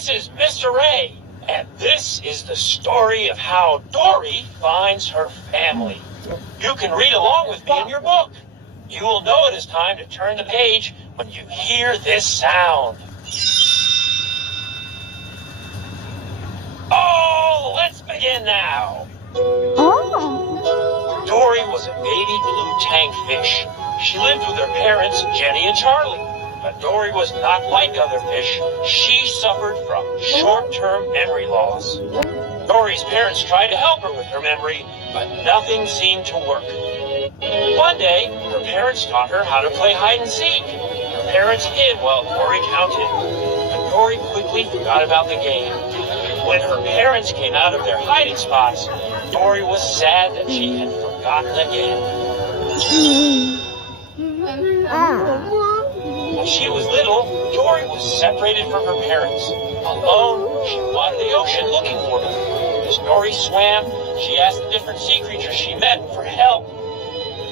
This is Mr. Ray, and this is the story of how Dory finds her family. You can read along with me in your book. You will know it is time to turn the page when you hear this sound. Oh, let's begin now. Dory was a baby blue tankfish. She lived with her parents, Jenny and Charlie. But Dory was not like other fish. She suffered from short-term memory loss. Dory's parents tried to help her with her memory, but nothing seemed to work. One day, her parents taught her how to play hide and seek. Her parents hid while Dory counted, but Dory quickly forgot about the game. When her parents came out of their hiding spots, Dory was sad that she had forgotten again. When she was little, Dory was separated from her parents. Alone, she wandered the ocean looking for them. As Dory swam, she asked the different sea creatures she met for help.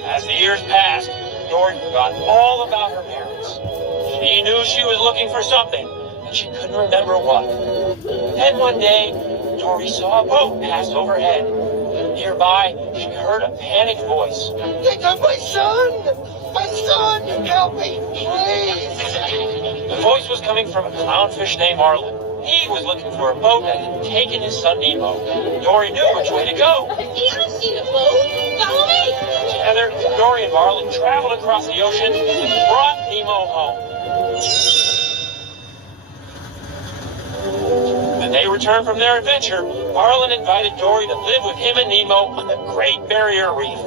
As the years passed, Dory forgot all about her parents. She knew she was looking for something, and she couldn't remember what. Then one day, Dory saw a boat pass overhead. Nearby, she heard a panicked voice. They took my son! My son! Help me, please! The voice was coming from a clownfish named Marlin. He was looking for a boat that had taken his son Nemo. Dory knew which way to go. You don't see the boat. Follow me. Together, Dory and Marlin traveled across the ocean and brought Nemo home. When they returned from their adventure, Marlin invited Dory to live with him and Nemo on the Great Barrier Reef.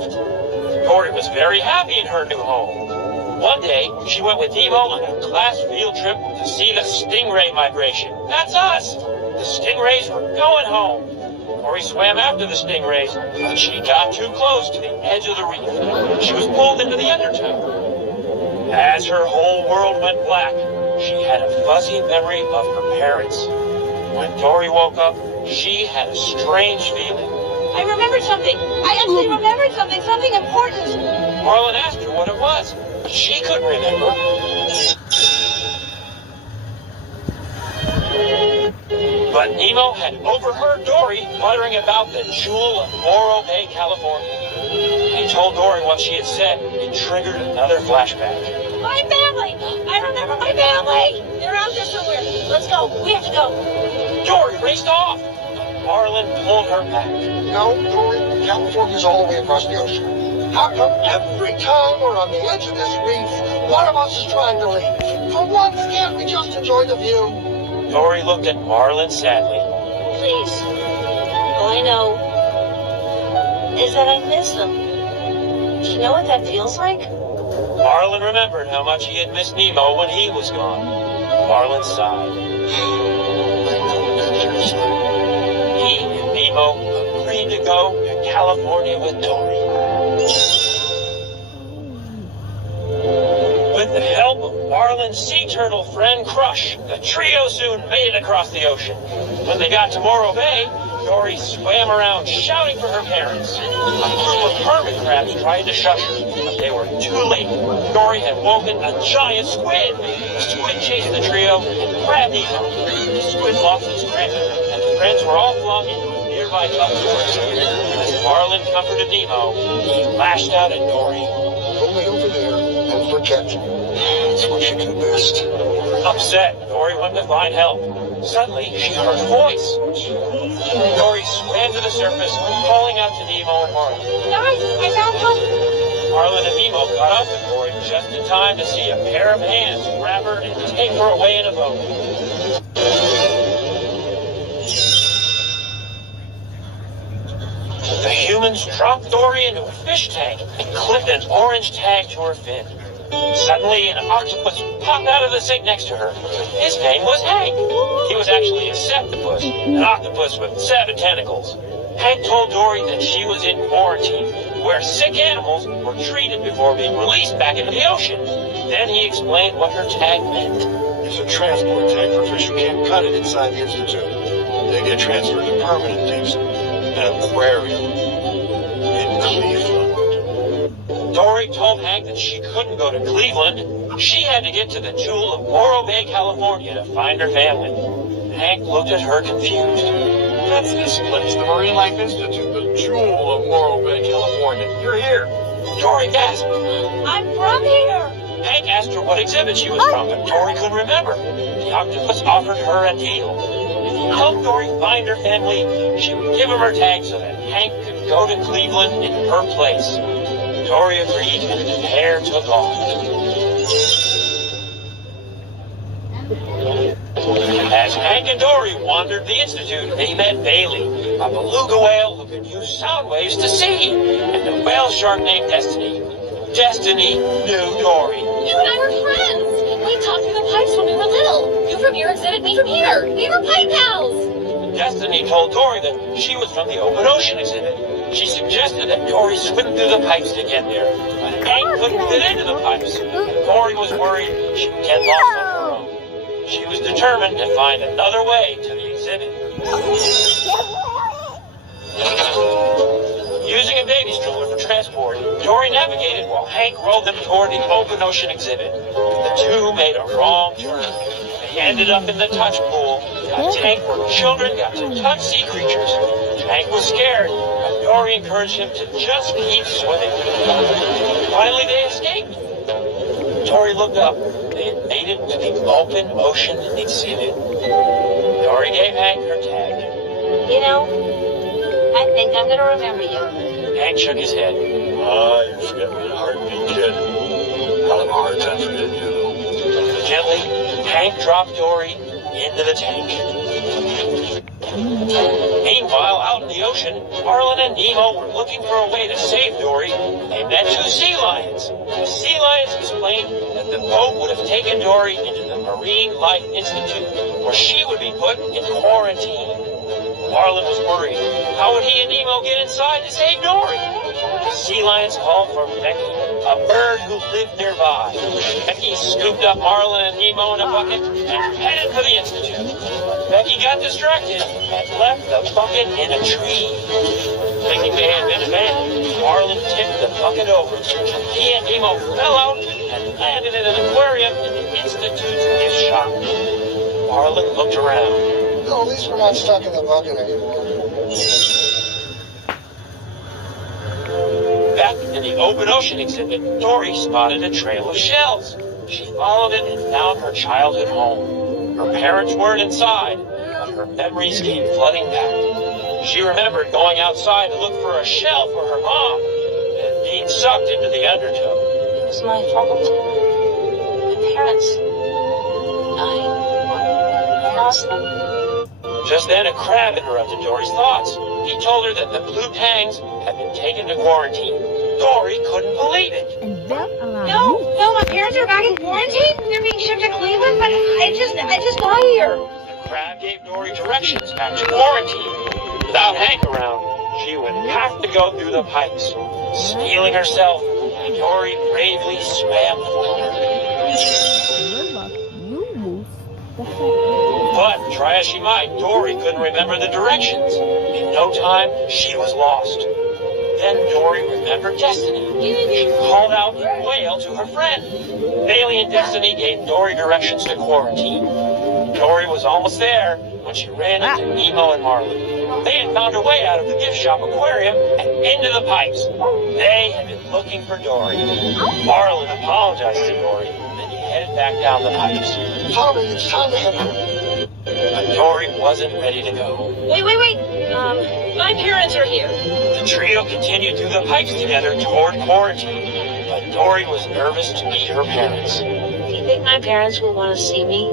Dory was very happy in her new home. One day, she went with Nemo on a class field trip to see the stingray migration. That's us! The stingrays were going home. Dory swam after the stingrays, but she got too close to the edge of the reef. She was pulled into the undertow. As her whole world went black, she had a fuzzy memory of her parents. When Dory woke up, she had a strange feeling. I remembered something. I actually remembered something important. Marlin asked her what it was, but she couldn't remember. But Nemo had overheard Dory muttering about the jewel of Morro Bay, California. He told Dory what she had said. It triggered another flashback. My family! I remember my family! They're out there somewhere. Let's go. We have to go. Dory raced off, but Marlin pulled her back. No, Dory, California's all the way across the ocean. How come every time we're on the edge of this reef, one of us is trying to leave? For once, can't we just enjoy the view? Dory looked at Marlin sadly. Please. All I know is that I miss them. Do you know what that feels like? Marlin remembered how much he had missed Nemo when he was gone. Marlin sighed. He and Nemo agreed to go to California with Dory. With the help of Marlin's sea turtle friend Crush, the trio soon made it across the ocean. When they got to Morro Bay, Dory swam around shouting for her parents. A group of hermit crabs tried to shush her, but they were too late. Dory had woken a giant squid. The squid chased the trio and grabbed Nemo. The squid lost its grip, and the friends were all flung into a nearby tub. As Marlin comforted Nemo, he lashed out at Dory. Only over there and forget. That's what you do best. Upset, Dory went to find help. Suddenly, she heard a voice. Dory swam to the surface, calling out to Nemo and Marlin. Guys, I found help. Marlin and Nemo caught up with Dory just in time to see a pair of hands grab her and take her away in a boat. The humans dropped Dory into a fish tank and clipped an orange tag to her fin. Suddenly, an octopus popped out of the sink next to her. His name was Hank. He was actually a septopus, an octopus with 7 tentacles. Hank told Dory that she was in quarantine, where sick animals were treated before being released back into the ocean. Then he explained what her tag meant. It's a transport tag for fish who can't cut it inside the institute. They get transferred to permanent use. An aquarium in Cleveland. Dory told Hank that she couldn't go to Cleveland She had to get to the Jewel of Morro Bay, California to find her family. Hank looked at her confused. That's this place, the Marine Life Institute, the Jewel of Morro Bay, California. You're here. Dory gasped. I'm from here. Hank asked her what exhibit she was from, but Dory couldn't remember. The octopus offered her a deal. If he helped Dory find her family, she would give him her tag so that Hank could go to Cleveland in her place. Dory agreed, and the pair took off. As Hank and Dory wandered the Institute, they met Bailey, a beluga whale who could use sound waves to see, and a whale shark named Destiny. Destiny knew Dory. You and I were friends. We talked through the pipes when we were little. You from your exhibit, me from here. We were pipe pals. Destiny told Dory that she was from the Open Ocean exhibit. She suggested that Dory swim through the pipes to get there, but Hank couldn't fit into the pipes, and Dory was worried she would get lost on her own. She was determined to find another way to the exhibit. Using a baby stroller for transport, Dory navigated while Hank rowed them toward the Open Ocean exhibit. The two made a wrong turn. They ended up in the touch pool, a tank where children got to touch sea creatures. Hank was scared, but Dory encouraged him to just keep swimming. Finally, they escaped. Dory looked up. They had made it to the Open Ocean exhibit. Dory gave Hank her tag. You know, I think I'm gonna remember you. Hank shook his head. Ah, you're forgetting a heartbeat, kid. I'll have a hard time forgetting you, though. Gently, Hank dropped Dory into the tank. Meanwhile, out in the ocean, Marlin and Nemo were looking for a way to save Dory. They met two sea lions. The sea lions explained that the boat would have taken Dory into the Marine Life Institute, where she would be put in quarantine. Marlin was worried. How would he and Nemo get inside to save Dory? The sea lions called for Becky, a bird who lived nearby. Becky scooped up Marlin and Nemo in a bucket and headed for the Institute. But Becky got distracted and left the bucket in a tree. Thinking they had been abandoned, Marlin tipped the bucket over. He and Nemo fell out and landed in an aquarium in the Institute's gift shop. Marlin looked around. No, at least we're not stuck in the bucket anymore. Back in the Open Ocean exhibit, Dory spotted a trail of shells. She followed it and found her childhood home. Her parents weren't inside, but her memories came flooding back. She remembered going outside to look for a shell for her mom and being sucked into the undertow. It was my fault. My parents. I lost them. Just then, a crab interrupted Dory's thoughts. He told her that the blue tangs had been taken to quarantine. Dory couldn't believe it. No, my parents are back in quarantine. They're being shipped to Cleveland, but I just got here. The crab gave Dory directions back to quarantine. Without Hank around, she would have to go through the pipes. Steeling herself, Dory bravely swam forward. But, try as she might, Dory couldn't remember the directions. In no time, she was lost. Then Dory remembered Destiny. She called out in whale to her friend. Bailey and Destiny gave Dory directions to quarantine. Dory was almost there when she ran into Nemo and Marlin. They had found a way out of the gift shop aquarium and into the pipes. They had been looking for Dory. Marlin apologized to Dory, then he headed back down the pipes. Tommy, it's time to head home. But Dory wasn't ready to go. Wait. My parents are here. The trio continued through the pipes together toward quarantine, but Dory was nervous to meet her parents. Do you think my parents will want to see me?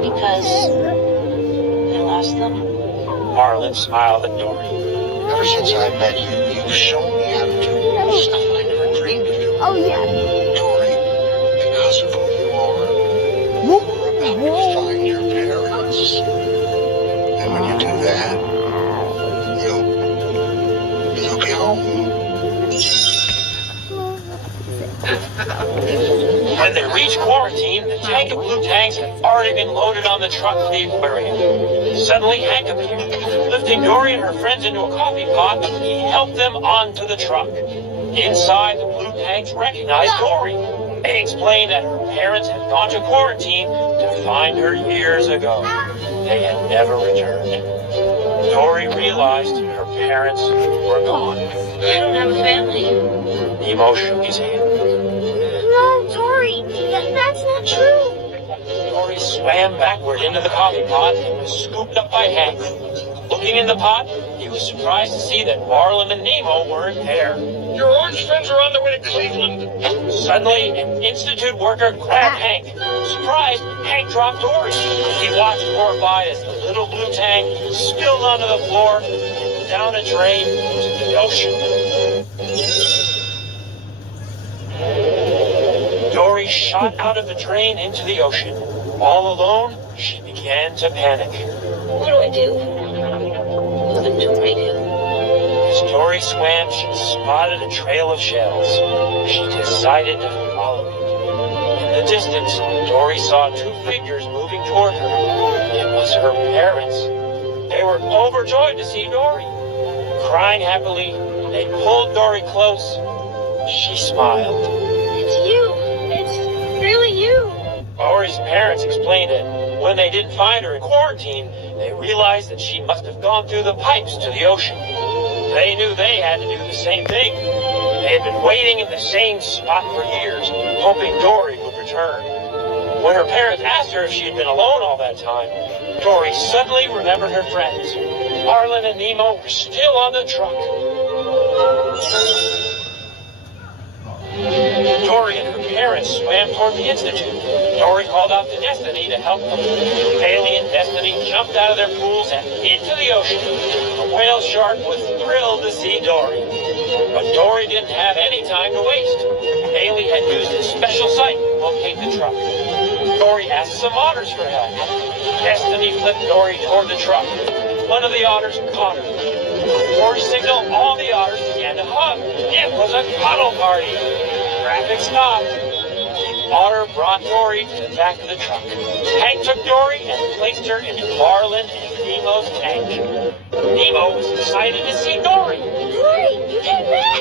Because I lost them? Marlin smiled at Dory. Ever since I met you, you've shown me how to do stuff I never dreamed of doing. Oh, yeah. Dory, because of who you are, we're about to find your parents. And when you do that, you'll be home. When they reached quarantine, the tank of blue tanks had already been loaded on the truck to the aquarium. Suddenly, Hank appeared. Lifting Dory and her friends into a coffee pot, he helped them onto the truck. Inside, the blue tanks recognized Dory. They explained that her parents had gone to quarantine to find her years ago. They had never returned. Dory realized her parents were gone. I don't have a family. Nemo shook his hand. No, Dory, that's not true. Dory swam backward into the coffee pot and was scooped up by Hank. Looking in the pot, he was surprised to see that Marlin and Nemo weren't there. Your orange friends are on their way to Cleveland. Suddenly, an Institute worker grabbed Hank. Surprised, Hank dropped Dory. He watched horrified as the little blue tank spilled onto the floor and down a drain to the ocean. Dory shot out of the drain into the ocean. All alone, she began to panic. What do I do? What did Dory do? As Dory swam, she spotted a trail of shells. She decided to follow it. In the distance, Dory saw two figures moving toward her. It was her parents. They were overjoyed to see Dory. Crying happily, they pulled Dory close. She smiled. It's you. It's really you. Dory's parents explained that when they didn't find her in quarantine, they realized that she must have gone through the pipes to the ocean. They knew they had to do the same thing. They had been waiting in the same spot for years, hoping Dory would return. When her parents asked her if she had been alone all that time, Dory suddenly remembered her friends. Marlin and Nemo were still on the truck. Dory and her parents swam toward the Institute. Dory called out to Destiny to help them. Bailey and Destiny jumped out of their pools and into the ocean. The whale shark was thrilled to see Dory. But Dory didn't have any time to waste. Bailey had used his special sight to locate the truck. Dory asked some otters for help. Destiny flipped Dory toward the truck. One of the otters caught her. Dory signaled all the otters began to hug. It was a cuddle party. Traffic stopped. The otter brought Dory to the back of the truck. Hank took Dory and placed her in Marlin and Nemo's tank. Nemo was excited to see Dory. Dory, you came back.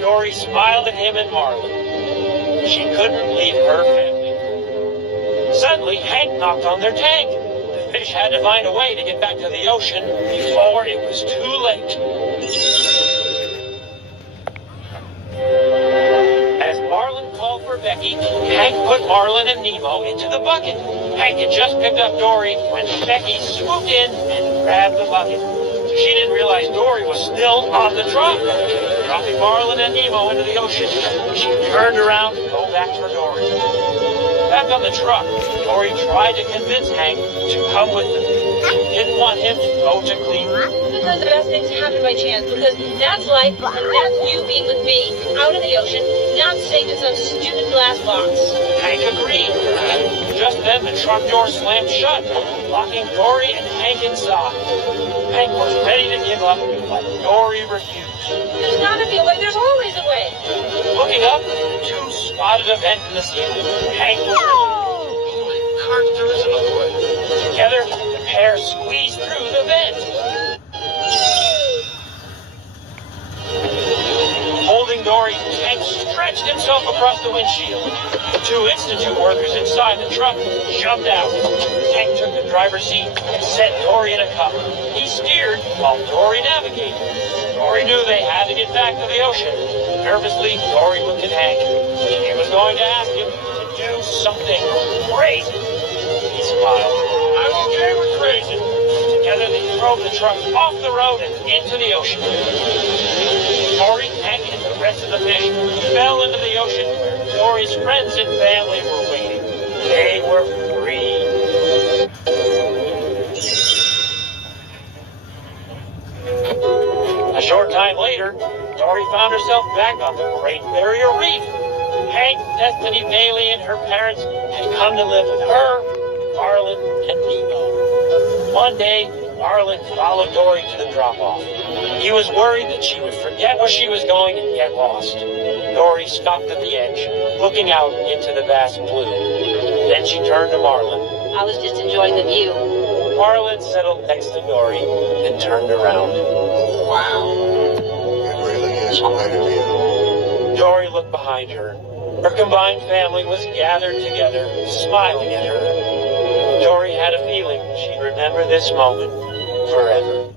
Dory smiled at him and Marlin. She couldn't leave her family. Suddenly, Hank knocked on their tank. The fish had to find a way to get back to the ocean before it was too late. As Marlin called for Becky, Hank put Marlin and Nemo into the bucket. Hank had just picked up Dory when Becky swooped in and grabbed the bucket. She didn't realize Dory was still on the truck. Dropping Marlin and Nemo into the ocean, she turned around to go back for Dory. Back on the truck, Dory tried to convince Hank to come with them. Didn't want him to go to Cleveland. Because the best things happen by chance. Because that's life, and that's you being with me out in the ocean, not safe in some stupid glass box. Hank agreed. Just then, the truck door slammed shut, locking Dory and Hank inside. Hank was ready to give up, but Dory refused. There's not to be a way. There's always a way. Looking up, two spotted a vent in the ceiling. Hank was Holy cart, there is another way. together. The pair squeezed through the vent. Holding Dory, Hank stretched himself across the windshield. The two Institute workers inside the truck jumped out. Hank took the driver's seat and set Dory in a cup. He steered while Dory navigated. Dory knew they had to get back to the ocean. Nervously, Dory looked at Hank. She was going to ask him to do something crazy. He smiled. I'm okay with crazy. Together, they drove the truck off the road and into the ocean. Dory, Hank, and the rest of the fish fell into the ocean where Dory's friends and family were waiting. They were free. A short time later, Dory found herself back on the Great Barrier Reef. Hank, Destiny, Bailey, and her parents had come to live with her, Marlin, and Nemo. One day, Marlin followed Dory to the drop-off. He was worried that she would forget where she was going and get lost. Dory stopped at the edge, looking out into the vast blue. Then she turned to Marlin. I was just enjoying the view. Marlin settled next to Dory and turned around. Wow. It really is quite a view. Dory looked behind her. Her combined family was gathered together, smiling at her. Dory had a feeling she'd remember this moment forever.